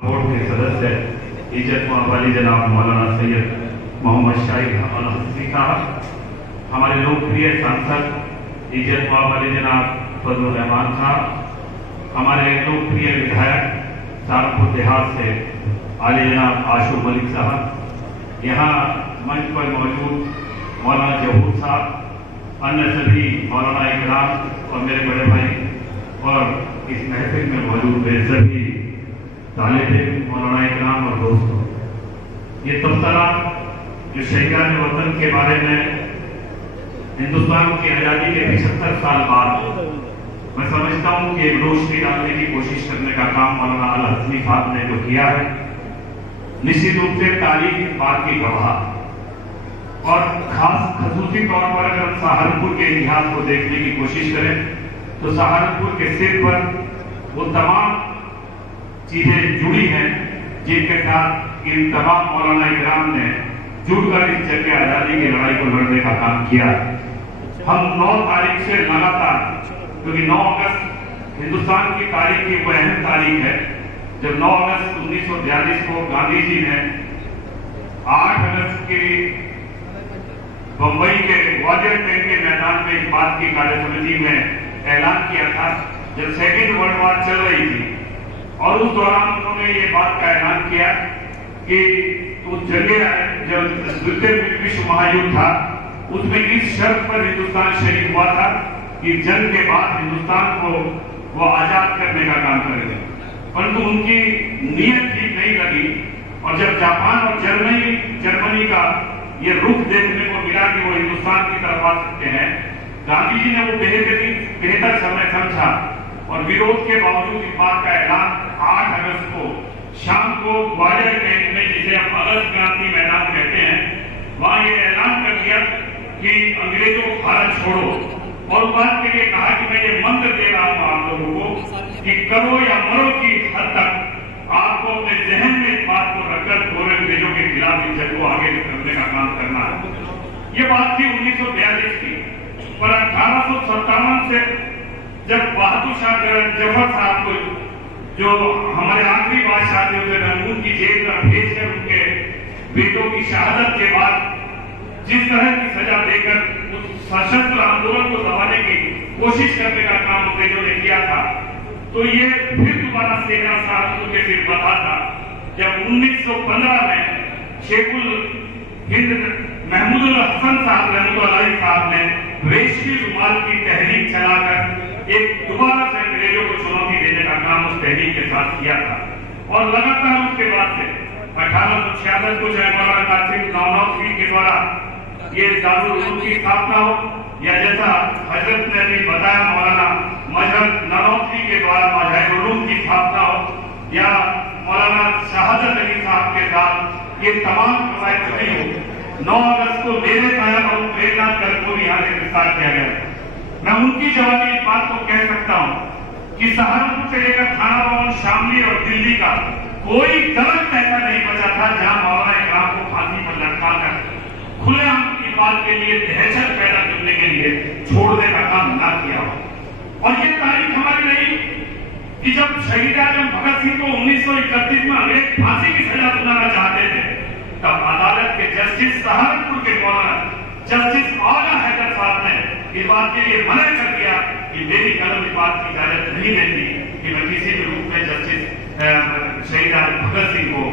Board के सदस्य इज्जत वाली जनाब मौलाना सैयद मोहम्मद शाहिद हफीज़ साहब, हमारे लोकप्रिय सांसद इज्जत वाली जनाब फजलुर रहमान साहब, हमारे लोकप्रिय विधायक सहारनपुर देहात से आले जनाब आशू मलिक साहब, यहाँ मंच पर मौजूद मौलाना जहूर साहब, अन्य सभी मौलाना इकराम और मेरे बड़े भाई और इस महफिल में मौजूद मेरे सभी तालिब मौलाना इकराम और दोस्तों, ये तबसरा जो शहीदान वतन के बारे में हिंदुस्तान की आज़ादी के 75 साल बाद मैं समझता हूँ कि एक रोशनी डालने की कोशिश करने का काम मौलाना अल हसनी साहब ने जो किया है, निश्चित रूप से तारीख इस बात की गवाह। और खास खसूसी तौर पर अगर हम सहारनपुर के इतिहास को देखने की कोशिश करें तो सहारनपुर के सिर पर वो तमाम चीजें जुड़ी हैं जिनके साथ इन तमाम मौलाना इकराम ने जुड़कर इस जंग आजादी की लड़ाई को लड़ने का काम किया। हम 9 तारीख से लगातार, क्योंकि 9 अगस्त हिंदुस्तान की तारीख की वो अहम तारीख है जब 9 अगस्त 1942 को गांधी जी ने 8 अगस्त की बंबई के ग्वालियर टैंक के मैदान में इस बात की कार्य समिति में ऐलान किया था जब सेकेंड वर्ल्ड वॉर चल रही थी, और उस दौरान उन्होंने ये बात का ऐलान किया कि उस जगह जब द्वितीय विश्व महायुद्ध था उसमें इस शर्त पर हिंदुस्तान शहीद हुआ था कि जंग के बाद हिंदुस्तान को वो आजाद करने का काम करेंगे, परंतु उनकी नीयत ठीक नहीं लगी। और जब जापान और जर्मनी का ये रुख देखने को मिला कि वो हिंदुस्तान की तरफ आ सकते हैं, गांधी जी ने वो बेहतर समय समझा और विरोध के बावजूद इस बात का ऐलान 8 अगस्त को शाम को ग्वालियर टैंक में, जिसे हम अगस्त क्रांति मैदान कहते हैं, वहां ये ऐलान कर दिया कि अंग्रेजों को भारत छोड़ो। और उस बात के लिए कहा कि मैं ये मंत्र दे रहा हूं आप लोगों को कि करो या मरो की हद तक आपको अपने जहन में इस बात को रखकर गोरे अंग्रेजों के खिलाफ इस जंग को आगे करने का काम करना है। ये बात थी 1942 की। पर 1857 से जब बहादुर शाह जफर साहब को, जो हमारे आखिरी बादशाह थे, उसे रंगून की जेल में भेजकर उनके बेटों की शहादत के बाद जिस तरह की सजा देकर उस सशस्त्र आंदोलन को दबाने की कोशिश करने का काम अंग्रेजों ने किया था, तो ये फिर दोबारा सेना सहारनपुर के सिर बता था जब 1915 में शेखुल हिंद महमूदुल हसन साहब रहमतुल्लाह साहब ने रेशमी रुमाल की तहरीक चलाकर एक दोबारा से अंग्रेजों को चुनौती देने का काम उस तहरीक के साथ किया था। और लगातार उसके बाद से 1866 को चाहे मौलाना कासिम नौनौतवी के द्वारा ये दारुल उलूम की स्थापना हो, या जैसा हजरत ने भी बताया मौलाना मजहर नौनौतवी के द्वारा मजहर उलूम की स्थापना हो, या मौलाना शहादत अली साहब के साथ ये तमाम कवायद खड़ी हो। 9 अगस्त को मेरे कायम और प्रेरणा कर को यहाँ से गिरफ्तार किया गया। मैं उनकी जवाबी इस बात को कह सकता हूँ कि सहारनपुर से लेकर थाना भवन, शामली और दिल्ली का कोई दर्द ऐसा नहीं बचा था जहां मौलाना इकराम को फांसी पर लटका कर खुलेआम की बात के लिए दहशत पैदा करने के लिए छोड़ने का काम न किया हो। और ये तारीख हमारी नहीं कि जब शहीद आजम भगत सिंह को 1931 में अंग्रेज फांसी की सजा सुनाना चाहते थे, तब अदालत के जस्टिस सहारनपुर के मौलाना जस्टिस आला हैदर साहब ने इस बात के लिए मना कर दिया कि मेरी कलम इस बात की इजाजत नहीं देती कि मैं किसी भी रूप में जस्टिस शहीद भगत सिंह को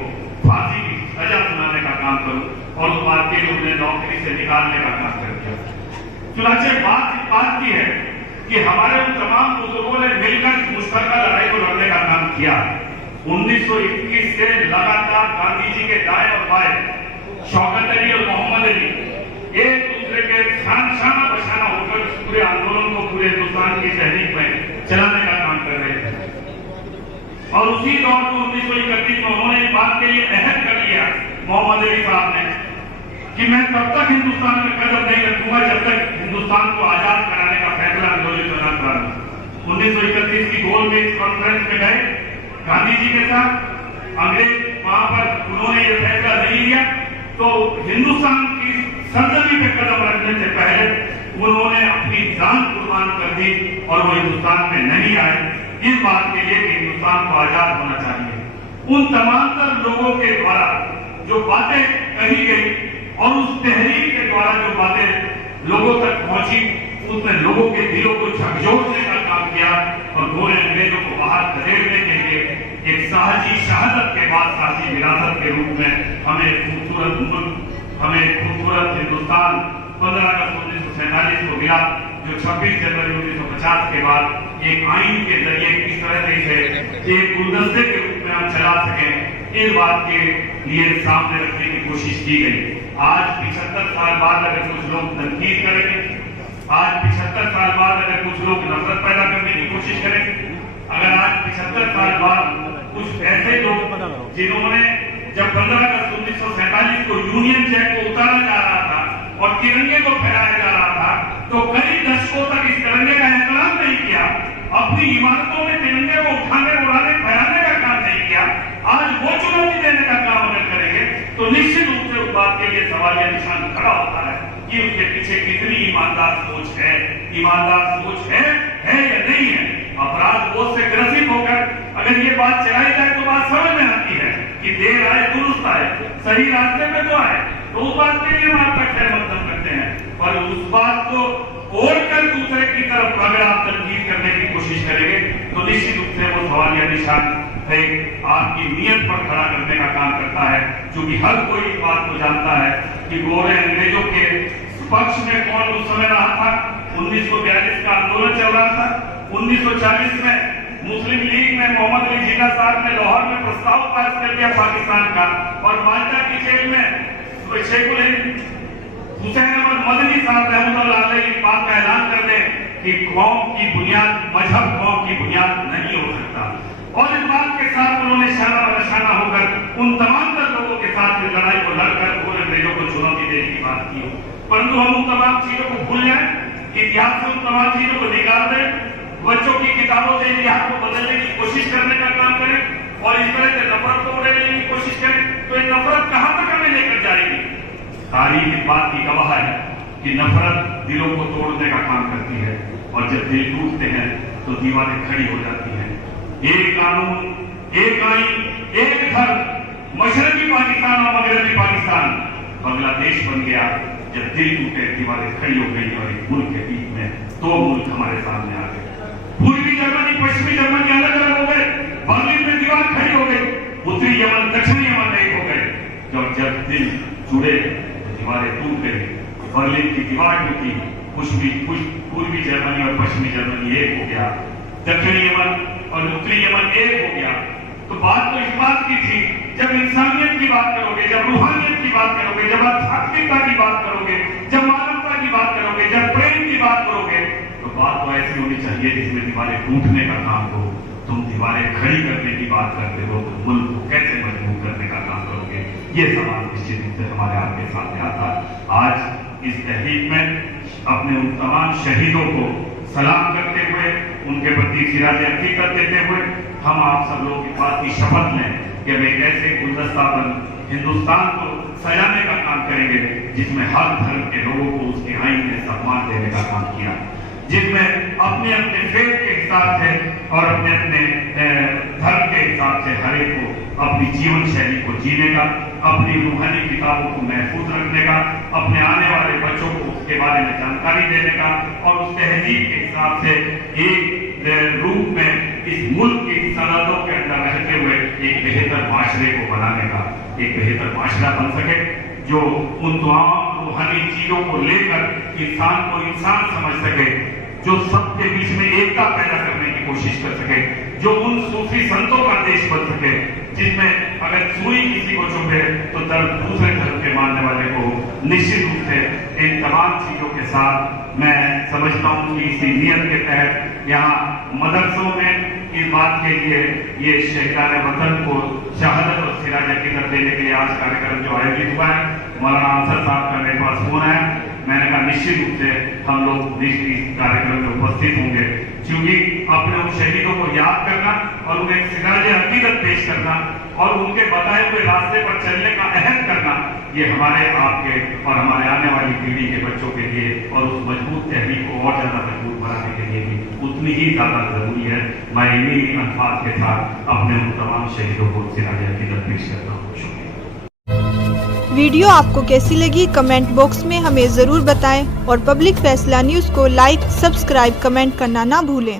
फांसी की सजा सुनाने का काम करूं, और उस बात के लिए उन्हें नौकरी से निकालने का काम कर दिया। चुनाचे बात इस बात की है कि हमारे उन तमाम बुजुर्गों ने मिलकर मुश्तरका लड़ाई को लड़ने का काम किया। 1921 से लगातार गांधी जी के दाएं और बाएं शौकत अली और मोहम्मद अली एक दूसरे के शाना बशाना होकर पूरे आंदोलन को पूरे हिंदुस्तान की तहरीक में चलाने का काम कर रहे थे। और उसी दौर को 1931 में उन्होंने इस बात के लिए अहद कर लिया मोहम्मद अली साहब ने कि मैं तब तक हिंदुस्तान में कदम नहीं रखूंगा जब तक हिंदुस्तान को आजाद कराने का फैसला आंदोलन में न करूं। 1931 की गोल मेज कॉन्फ्रेंस में गए गांधी जी के साथ, अंग्रेज वहां पर उन्होंने ये फैसला नहीं लिया, तो हिंदुस्तान की सरजमी पे कदम रखने से पहले उन्होंने अपनी जान कुर्बान कर दी और वो हिंदुस्तान में नहीं आए इस बात के लिए कि हिंदुस्तान को आजाद होना चाहिए। उन तमाम तर लोगों के द्वारा जो बातें कही गई और उस तहरीर के द्वारा जो बातें लोगों तक पहुंची, उसने लोगों के दिलों को झकझोरने का काम किया और गोरे अंग्रेजों को बाहर खदेड़ने के लिए एक साहसी शहादत के बाद साहसी विरासत के रूप में हमें खूबसूरत मुल्क, हमें खूबसूरत हिंदुस्तान 15 अगस्त 1947 को मिला, जो 26 जनवरी 1950 के बाद एक आइन के जरिए किस तरह से एक गुलदस्ते के रूप में हम चला सके, इस बात के लिए सामने रखने की कोशिश की गई। आज 75 साल बाद अगर कुछ लोग तनकीद करेंगे, आज 75 साल बाद अगर कुछ लोग नफरत पैदा करने की कोशिश करेंगे, अगर आज 75 साल बाद कुछ ऐसे लोग जिन्होंने जब 15 अगस्त 1947 को यूनियन जैक को उतारा जा रहा था और तिरंगे को फहराया जा रहा था, तो कई दशकों तक इस तिरंगे का एहतराम नहीं किया, अपनी इमारतों में तिरंगे को उठाने, उड़ाने, फहराने का काम नहीं किया, आज वो चुनौती देने का काम अगर करेंगे तो निश्चित रूप से उस बात के लिए सवालिया निशान खड़ा होता है कि उसके पीछे कितनी ईमानदार सोच है, ईमानदार सोच है या नहीं है। अपराध बोध से ग्रसित होकर अगर ये बात चलाई जाए तो बात समझ में आती है कि देर आए दुरुस्त आए, सही रास्ते पे तो आए, तो उस बात के लिए हम आपका खैर मकदम करते हैं, पर उस बात को ओढ़कर दूसरे की तरफ अगर आप तनकीद करने की कोशिश करेंगे तो निश्चित रूप से वो सवालिया निशान आपकी नीयत पर खड़ा करने का काम करता है, क्योंकि हर कोई इस बात को जानता है कि गोरे अंग्रेजों के पक्ष में कौन उस समय रहा था। 1942 का आंदोलन चल रहा था, 1940 में मुस्लिम लीग में मोहम्मद अली जिन्ना साहब ने लाहौर में प्रस्ताव पास कर दिया पाकिस्तान का, और माल्टा की जेल में शेखुल हिंद हुसैन अहमद मदनी साहब रहमतुल्लाह अलैह इस बात का ऐलान कर दे कि कौम की बुनियाद मजहब कौम की बुनियाद नहीं हो सकता, और इस बात के साथ उन्होंने शाना बशाना होकर उन तमाम तर लोगों के साथ इस लड़ाई को लड़कर पूरे अंग्रेजों को चुनौती देने की बात की। परंतु हम उन तमाम चीजों को भूल जाए, इतिहास से उन तमाम चीजों को निकाल दें, बच्चों की किताबों से इतिहास को बदलने की कोशिश करने का काम करें और इस तरह से नफरत को उड़ेलने की कोशिश करें, तो ये नफरत कहां तक हमें लेकर जाएगी। तारीख इस बात की गवाह है कि नफरत दिलों को तोड़ने का काम करती है, और जब दिल टूटते हैं तो दीवारें खड़ी हो जाती हैं। एक कानून, एक आइन, एक धर्म, मशरकी पाकिस्तान और मगरबी पाकिस्तान बांग्लादेश बन गया जब दिल टूटे, दीवारें खड़ी हो गई और एक मुल्क के बीच में दो मुल्क हमारे सामने आ गए। पूर्वी जर्मनी पश्चिमी जर्मनी अलग अलग हो गए, बर्लिन में दीवार खड़ी हो गई, उत्तरी यमन दक्षिणी यमन एक हो गए। जब दिल जुड़े दीवारें टूट गई, बर्लिन की दीवार टूटी, पूर्वी जर्मनी और पश्चिमी जर्मनी एक हो गया, दक्षिणी यमन और उत्तरी यमन एक हो गया। तो बात तो इस बात की थी, जब इंसानियत की बात करोगे, जब रूहानियत की बात करोगे, जब आध्यात्मिकता की बात करोगे, जब मानवता की बात करोगे, जब प्रेम की बात करोगे, तो बात तो ऐसी होनी चाहिए जिसमें दीवारें टूटने का काम हो। तुम दीवारें खड़ी करने की बात करते हो तो मुल्क को कैसे मजबूत करने का काम करोगे, ये सवाल निश्चित रूप से हमारे आपके सामने आता है। आज इस तहरीक में अपने उन तमाम शहीदों को सलाम करते हुए, उनके प्रति सिराज हकीकत देते हुए, हम आप सब लोग इस बात की शपथ लें कि हम एक ऐसे गुलदस्ता पर हिंदुस्तान को सजाने का काम करेंगे जिसमें हर धर्म के लोगों को उसके आइन में सम्मान देने का काम किया, जिसमें अपने अपने फेथ के हिसाब से और अपने अपने धर्म के हिसाब से हर एक को अपनी जीवन शैली को जीने का, अपनी रूहानी किताबों को महफूज रखने का, अपने आने वाले बच्चों को उसके बारे में जानकारी देने का, और उस तहजीब के हिसाब से एक रूप में इस मुल्क की सरहदों के अंदर रहते हुए एक बेहतर माशरे को बनाने का, एक बेहतर माशरा बन सके जो उन तमाम रूहानी चीजों को लेकर इंसान को इंसान समझ सके, जो सबके बीच में एकता पैदा करने की कोशिश कर सके, जो उन सूफी संतों का देश बन सके जिसमें अगर सुई किसी को चुभे तो दर्द दूसरे धर्म के मानने वाले को। निश्चित रूप से इन तमाम चीजों के साथ मैं समझता हूँ कि इसी नियत के तहत यहाँ मदरसों में इस बात के लिए ये शहीदान वतन को शहादत और सिराज हकीकत देने के लिए आज कार्यक्रम जो आयोजित हुआ है, मौलाना आंसर साहब का मेरे पास फोन है, मैंने कहा निश्चित रूप से हम लोग इस कार्यक्रम में उपस्थित होंगे, क्योंकि अपने उन शहीदों को याद करना और उन्हें सिराज हकीकत पेश करना और उनके बताए हुए रास्ते पर चलने का अहद करना, ये हमारे आपके और हमारे आने वाली पीढ़ी के बच्चों के लिए और उस मजबूत तहरीक को और ज्यादा मजबूत बनाने के लिए भी उतनी ही ज्यादा जरूरी है। मैं इन्हीं अल्फाज के साथ अपने उन तमाम शहीदों को सिराज अकीदत पेश करता हूँ। शुक्रिया। वीडियो आपको कैसी लगी कमेंट बॉक्स में हमें ज़रूर बताएं और पब्लिक फैसला न्यूज़ को लाइक, सब्सक्राइब, कमेंट करना ना भूलें।